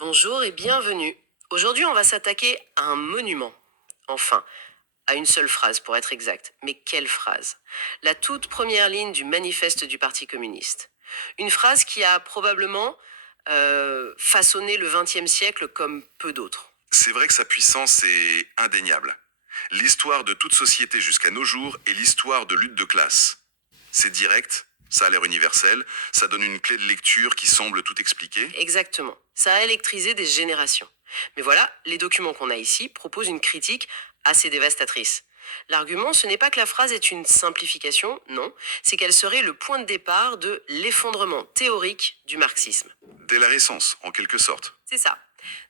Bonjour et bienvenue. Aujourd'hui, on va s'attaquer à un monument. Enfin, à une seule phrase pour être exact. Mais quelle phrase? La toute première ligne du manifeste du Parti communiste. Une phrase qui a probablement façonné le XXe siècle comme peu d'autres. C'est vrai que sa puissance est indéniable. L'histoire de toute société jusqu'à nos jours est l'histoire de lutte de classe. C'est direct, ça a l'air universel, ça donne une clé de lecture qui semble tout expliquer. Exactement. Ça a électrisé des générations. Mais voilà, les documents qu'on a ici proposent une critique assez dévastatrice. L'argument, ce n'est pas que la phrase est une simplification, non, c'est qu'elle serait le point de départ de l'effondrement théorique du marxisme. Dès la naissance, en quelque sorte. C'est ça.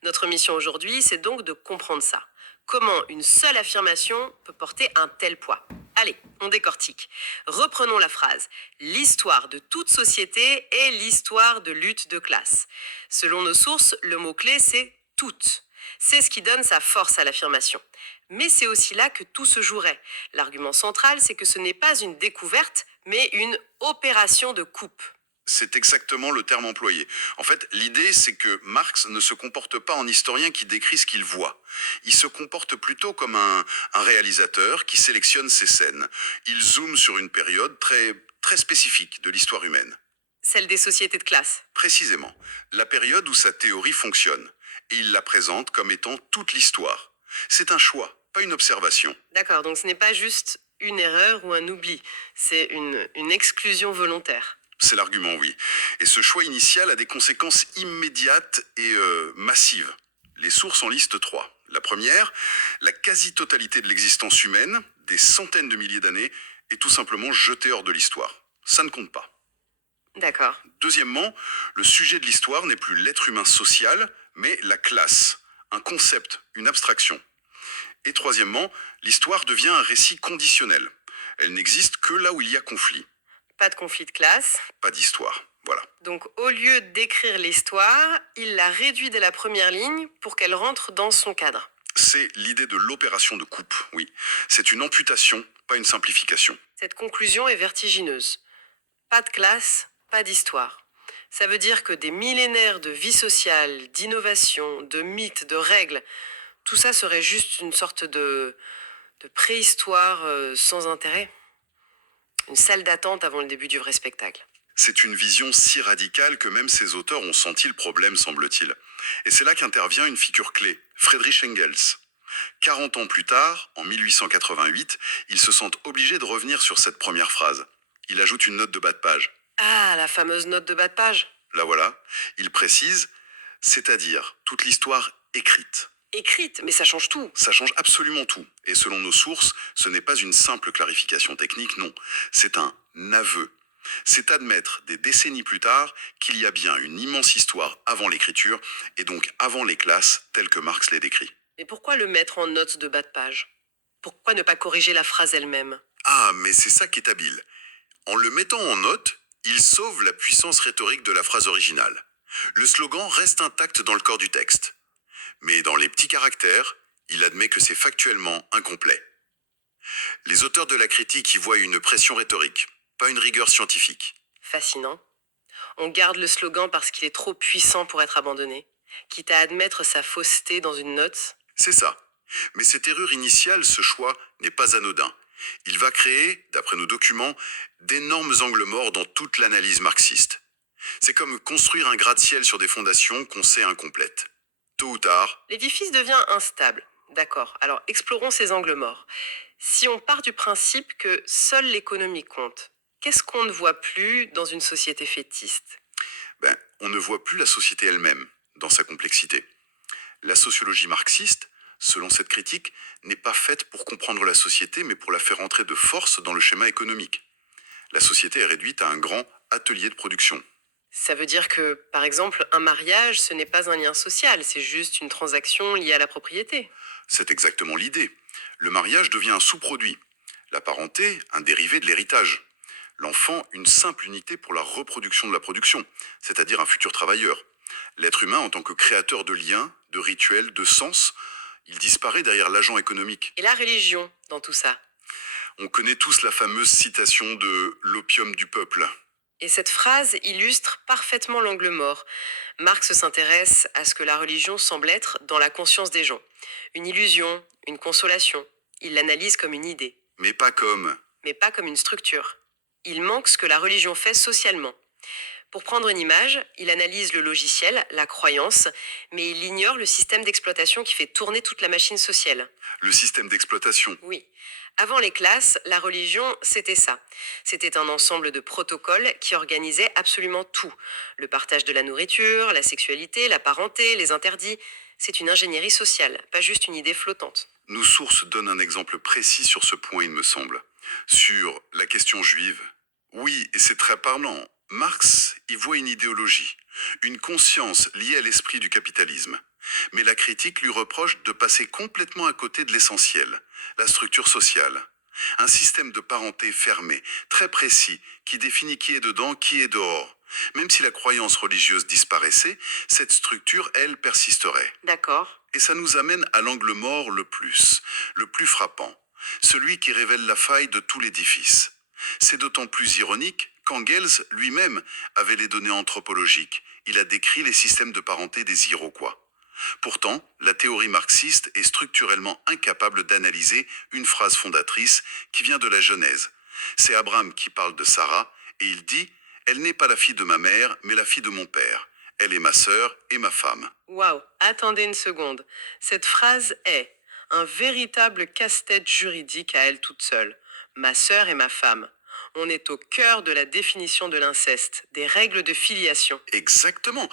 Notre mission aujourd'hui, c'est donc de comprendre ça. Comment une seule affirmation peut porter un tel poids. Allez, on décortique. Reprenons la phrase. L'histoire de toute société est l'histoire de lutte de classe. Selon nos sources, le mot-clé, c'est toute. C'est ce qui donne sa force à l'affirmation. Mais c'est aussi là que tout se jouerait. L'argument central, c'est que ce n'est pas une découverte, mais une opération de coupe. C'est exactement le terme employé. En fait, l'idée, c'est que Marx ne se comporte pas en historien qui décrit ce qu'il voit. Il se comporte plutôt comme un réalisateur qui sélectionne ses scènes. Il zoome sur une période très spécifique de l'histoire humaine. Celle des sociétés de classe. Précisément, la période où sa théorie fonctionne. Et il la présente comme étant toute l'histoire. C'est un choix, pas une observation. D'accord, donc ce n'est pas juste une erreur ou un oubli, c'est une exclusion volontaire. C'est l'argument, oui. Et ce choix initial a des conséquences immédiates et massives. Les sources en listent trois. La première, la quasi-totalité de l'existence humaine, des centaines de milliers d'années, est tout simplement jetée hors de l'histoire. Ça ne compte pas. D'accord. Deuxièmement, le sujet de l'histoire n'est plus l'être humain social, mais la classe, un concept, une abstraction. Et troisièmement, l'histoire devient un récit conditionnel. Elle n'existe que là où il y a conflit, Pas de conflit de classe. pas d'histoire. Voilà. Donc au lieu d'écrire l'histoire, il la réduit dès la première ligne pour qu'elle rentre dans son cadre. C'est l'idée de l'opération de coupe, oui. C'est une amputation, pas une simplification. Cette conclusion est vertigineuse. Pas de classe, pas d'histoire. Ça veut dire que des millénaires de vie sociale, d'innovation, de mythes, de règles, tout ça serait juste une sorte de préhistoire sans intérêt. Une salle d'attente avant le début du vrai spectacle. C'est une vision si radicale que même ses auteurs ont senti le problème, semble-t-il. Et c'est là qu'intervient une figure clé, Friedrich Engels. 40 ans plus tard, en 1888, il se sent obligé de revenir sur cette première phrase. Il ajoute une note de bas de page. Ah, la fameuse note de bas de page. La voilà. Il précise, c'est-à-dire toute l'histoire écrite. Écrite, mais ça change tout. Ça change absolument tout. Et selon nos sources, ce n'est pas une simple clarification technique, non. C'est un aveu. C'est admettre des décennies plus tard qu'il y a bien une immense histoire avant l'écriture, et donc avant les classes telles que Marx les décrit. Mais pourquoi le mettre en note de bas de page? Pourquoi ne pas corriger la phrase elle-même? Ah, mais c'est ça qui est habile. En le mettant en note, il sauve la puissance rhétorique de la phrase originale. Le slogan reste intact dans le corps du texte. Mais dans les petits caractères, il admet que c'est factuellement incomplet. Les auteurs de la critique y voient une pression rhétorique, pas une rigueur scientifique. Fascinant. On garde le slogan parce qu'il est trop puissant pour être abandonné, quitte à admettre sa fausseté dans une note. C'est ça. Mais cette erreur initiale, ce choix, n'est pas anodin. Il va créer, d'après nos documents, d'énormes angles morts dans toute l'analyse marxiste. C'est comme construire un gratte-ciel sur des fondations qu'on sait incomplètes. Tôt ou tard, L'édifice devient instable. D'accord, alors explorons ces angles morts. Si on part du principe que seule l'économie compte, qu'est-ce qu'on ne voit plus dans une société fêtiste? on ne voit plus la société elle-même, dans sa complexité. La sociologie marxiste, selon cette critique, n'est pas faite pour comprendre la société, mais pour la faire entrer de force dans le schéma économique. La société est réduite à un grand atelier de production. Ça veut dire que, par exemple, un mariage, ce n'est pas un lien social, c'est juste une transaction liée à la propriété. C'est exactement l'idée. Le mariage devient un sous-produit. La parenté, un dérivé de l'héritage. L'enfant, une simple unité pour la reproduction de la production, c'est-à-dire un futur travailleur. L'être humain, en tant que créateur de liens, de rituels, de sens, il disparaît derrière l'agent économique. Et la religion dans tout ça? On connaît tous la fameuse citation de l'opium du peuple. Et cette phrase illustre parfaitement l'angle mort. Marx s'intéresse à ce que la religion semble être dans la conscience des gens. Une illusion, une consolation. Il l'analyse comme une idée, Mais pas comme. mais pas comme une structure. Il manque ce que la religion fait socialement. Pour prendre une image, il analyse le logiciel, la croyance, mais il ignore le système d'exploitation qui fait tourner toute la machine sociale. Le système d'exploitation. Oui. Avant les classes, la religion, c'était ça. C'était un ensemble de protocoles qui organisaient absolument tout. Le partage de la nourriture, la sexualité, la parenté, les interdits. C'est une ingénierie sociale, pas juste une idée flottante. Nos sources donnent un exemple précis sur ce point, il me semble. Sur la question juive. Oui, et c'est très parlant. Marx y voit une idéologie, une conscience liée à l'esprit du capitalisme. Mais la critique lui reproche de passer complètement à côté de l'essentiel, la structure sociale. Un système de parenté fermé, très précis, qui définit qui est dedans, qui est dehors. Même si la croyance religieuse disparaissait, cette structure, elle, persisterait. D'accord. Et ça nous amène à l'angle mort le plus frappant, celui qui révèle la faille de tout l'édifice. C'est d'autant plus ironique qu'Engels lui-même avait les données anthropologiques. Il a décrit les systèmes de parenté des Iroquois. Pourtant, la théorie marxiste est structurellement incapable d'analyser une phrase fondatrice qui vient de la Genèse. C'est Abraham qui parle de Sarah et il dit « Elle n'est pas la fille de ma mère, mais la fille de mon père. Elle est ma sœur et ma femme. » Waouh, attendez une seconde. Cette phrase est un véritable casse-tête juridique à elle toute seule. Ma sœur et ma femme. On est au cœur de la définition de l'inceste, des règles de filiation. Exactement.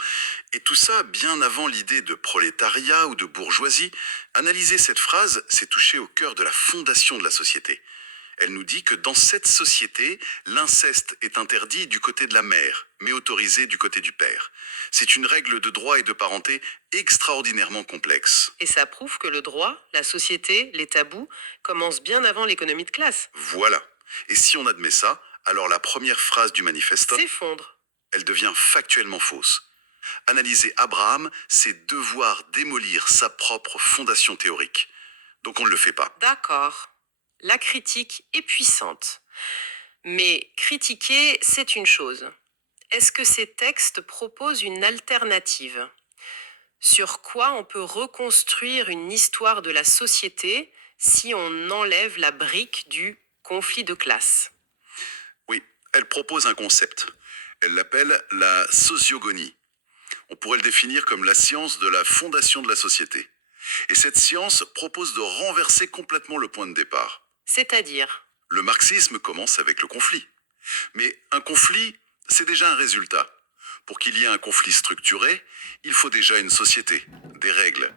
Et tout ça bien avant l'idée de prolétariat ou de bourgeoisie. Analyser cette phrase, c'est toucher au cœur de la fondation de la société. Elle nous dit que dans cette société, l'inceste est interdit du côté de la mère, mais autorisé du côté du père. C'est une règle de droit et de parenté extraordinairement complexe. Et ça prouve que le droit, la société, les tabous commencent bien avant l'économie de classe. Voilà. Et si on admet ça, alors la première phrase du manifeste, S'effondre. elle devient factuellement fausse. Analyser Abraham, c'est devoir démolir sa propre fondation théorique. Donc on ne le fait pas. D'accord. La critique est puissante. Mais critiquer, c'est une chose. Est-ce que ces textes proposent une alternative? Sur quoi on peut reconstruire une histoire de la société si on enlève la brique du conflit de classe? Oui, elle propose un concept. Elle l'appelle la sociogonie. On pourrait le définir comme la science de la fondation de la société. Et cette science propose de renverser complètement le point de départ. C'est-à-dire, Le marxisme commence avec le conflit. Mais un conflit, c'est déjà un résultat. Pour qu'il y ait un conflit structuré, il faut déjà une société, des règles.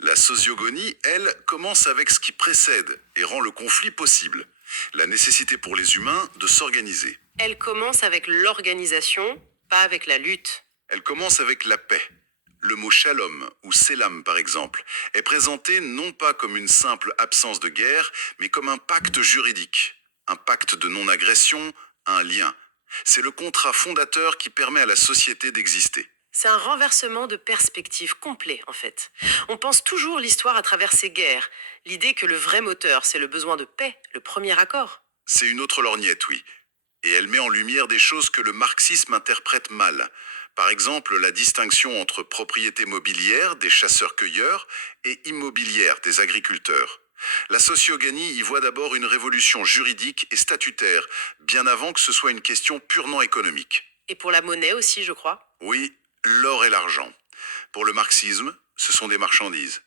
La sociogonie, elle, commence avec ce qui précède et rend le conflit possible. La nécessité pour les humains de s'organiser. elle commence avec l'organisation, pas avec la lutte. Elle commence avec la paix. Le mot shalom ou selam par exemple est présenté non pas comme une simple absence de guerre, mais comme un pacte juridique, un pacte de non-agression, un lien. C'est le contrat fondateur qui permet à la société d'exister. C'est un renversement de perspective complet, en fait. On pense toujours l'histoire à travers ces guerres. L'idée que le vrai moteur, c'est le besoin de paix, le premier accord. C'est une autre lorgnette, oui. Et elle met en lumière des choses que le marxisme interprète mal. Par exemple, la distinction entre propriété mobilière des chasseurs-cueilleurs et immobilière des agriculteurs. La sociogonie y voit d'abord une révolution juridique et statutaire, bien avant que ce soit une question purement économique. Et pour la monnaie aussi, je crois. Oui, l'or et l'argent. Pour le marxisme, ce sont des marchandises.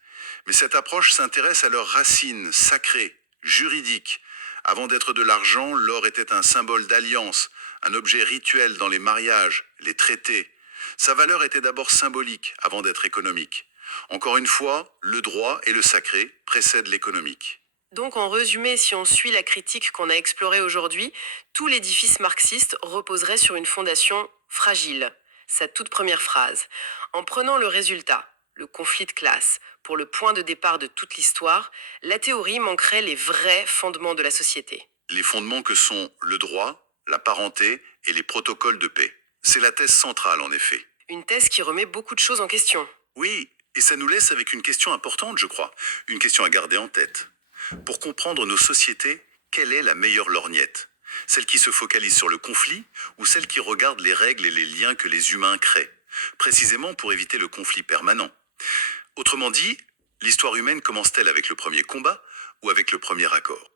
Mais cette approche s'intéresse à leurs racines sacrées, juridiques. Avant d'être de l'argent, l'or était un symbole d'alliance, un objet rituel dans les mariages, les traités. Sa valeur était d'abord symbolique avant d'être économique. Encore une fois, le droit et le sacré précèdent l'économique. Donc, en résumé, si on suit la critique qu'on a explorée aujourd'hui, tout l'édifice marxiste reposerait sur une fondation fragile. Sa toute première phrase. En prenant le résultat, le conflit de classe, pour le point de départ de toute l'histoire, la théorie manquerait les vrais fondements de la société. Les fondements que sont le droit, la parenté et les protocoles de paix. C'est la thèse centrale en effet. Une thèse qui remet beaucoup de choses en question. Oui, et ça nous laisse avec une question importante, je crois. Une question à garder en tête. Pour comprendre nos sociétés, quelle est la meilleure lorgnette? Celle qui se focalise sur le conflit ou celle qui regarde les règles et les liens que les humains créent, précisément pour éviter le conflit permanent. Autrement dit, l'histoire humaine commence-t-elle avec le premier combat ou avec le premier accord ?